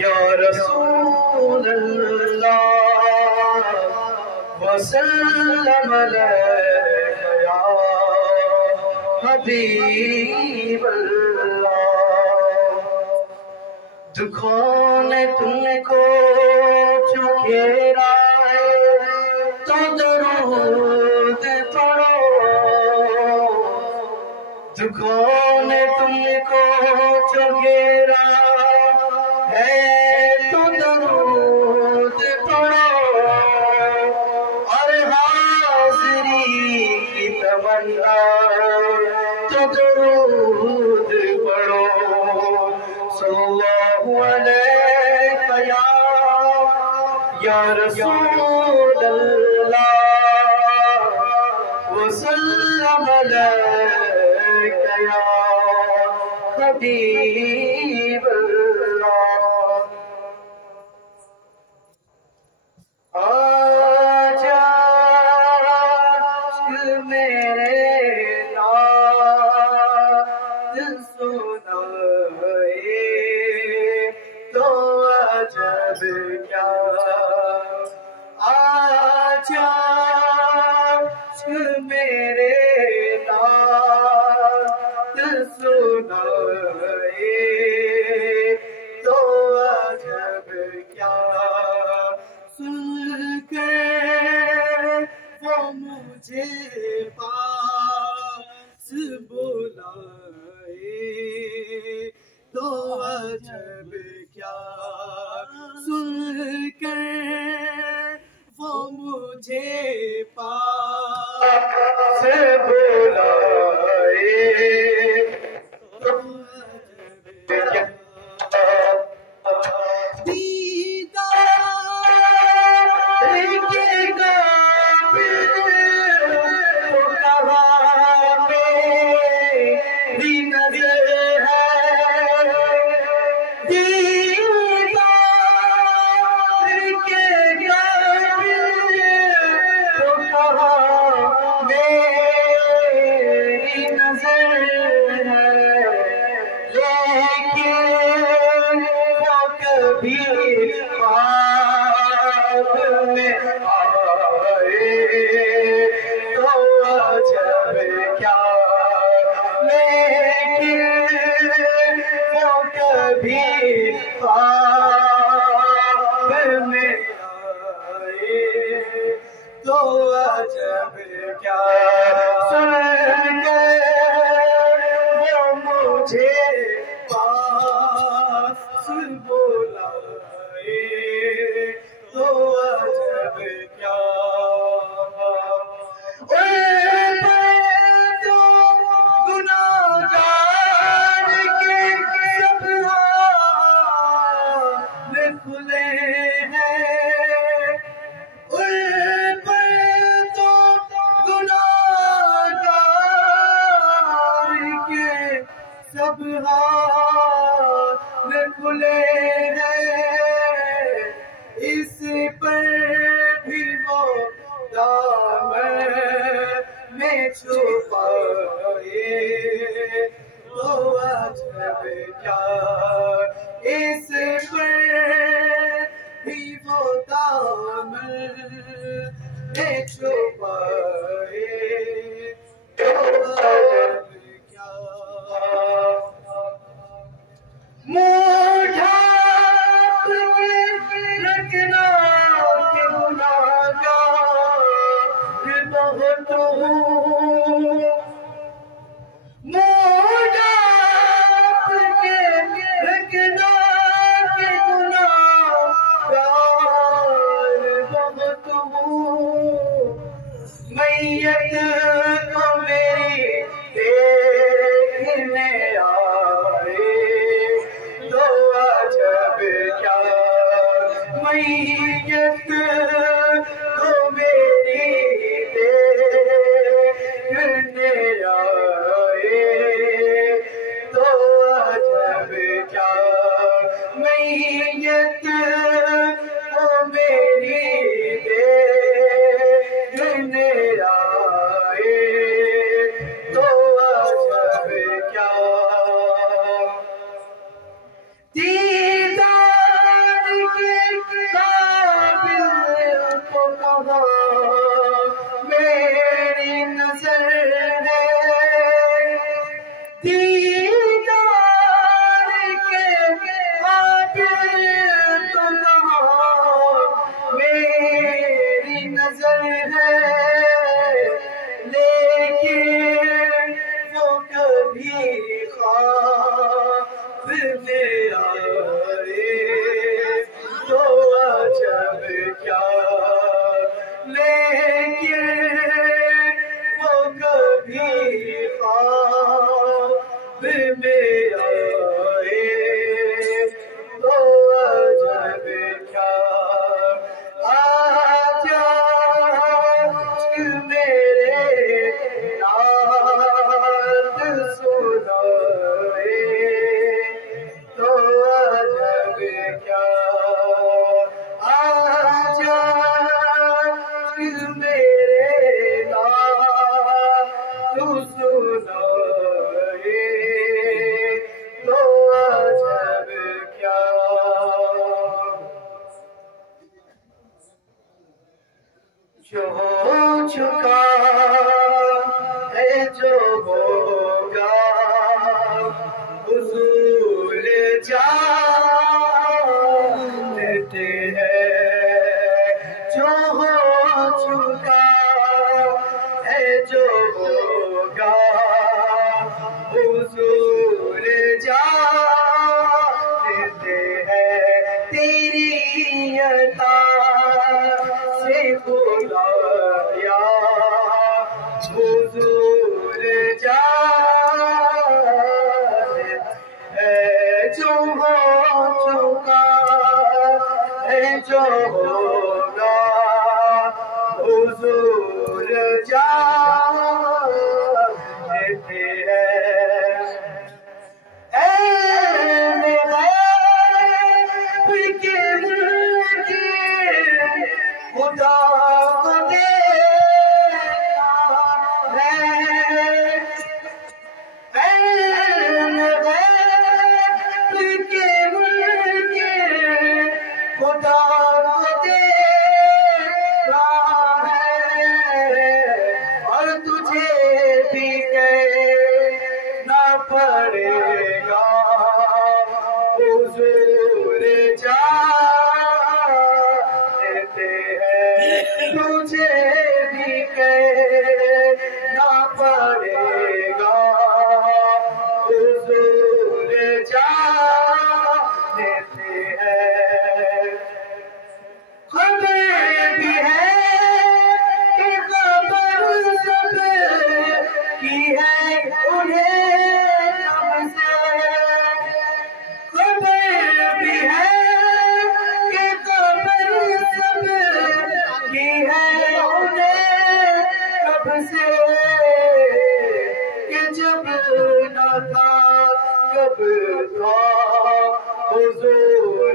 या रसूल अल्लाह वसल्लम अलैका या हबीब अल्लाह। दुखों ने तुमको जो घेरा है तो दरूद पढ़ो। दुखों ने तुमको जो घेरा है तो दरूद पढ़ो। और हाज़री की तमन्ना तो दरूद पढ़ो। सल्लल्लाहु अलैका या रसूल अल्लाह वसल्लम अलैका या हबीब अल्लाह। आजा मेरे नात सुनाए तो अजब क्या। आजा मेरे नात सुनाए तो अजब क्या। सुन के वो मुझे पास बुलाए तो अजब क्या। सुन के वो मुझे पास बुलाए तो अजब क्या। तो अजब क्या। सुन के वो मुझे पास बुलाए तो अजब क्या। तो गुनाहगार के सब हाल खुले हैं। सब हाल खुले हैं। इस पर भी वो दामन में छुपाए तो अजब क्या। इस पर भी वो दामन में छुपाए तो अजब क्या। मुझाप रखना के गुनाहगार बहुत हूँ। मुझाप के रखना के गुनाहगार बहुत हूँ। मैयत हुजूर जानते हैं जो हो चुका है जो होगा हुजूर जानते हैं तेरी अता से खुदाया हुजूर जानते हैं जो हो चुका है जो होगा हुजूर जानते हैं। के मुल्के खुदा को देखा है के मुल्के खुदा को देखा है और तुझे भी कहना पड़ेगा हुजूर जानते हैं तुझे भी कहना पड़ेगा हुजूर जानते हैं। खबर भी है कि खबर सब की है उन्हें कब से भी है कि खबर सब की है उन्हें कब से कि जब न था कब था हुजूर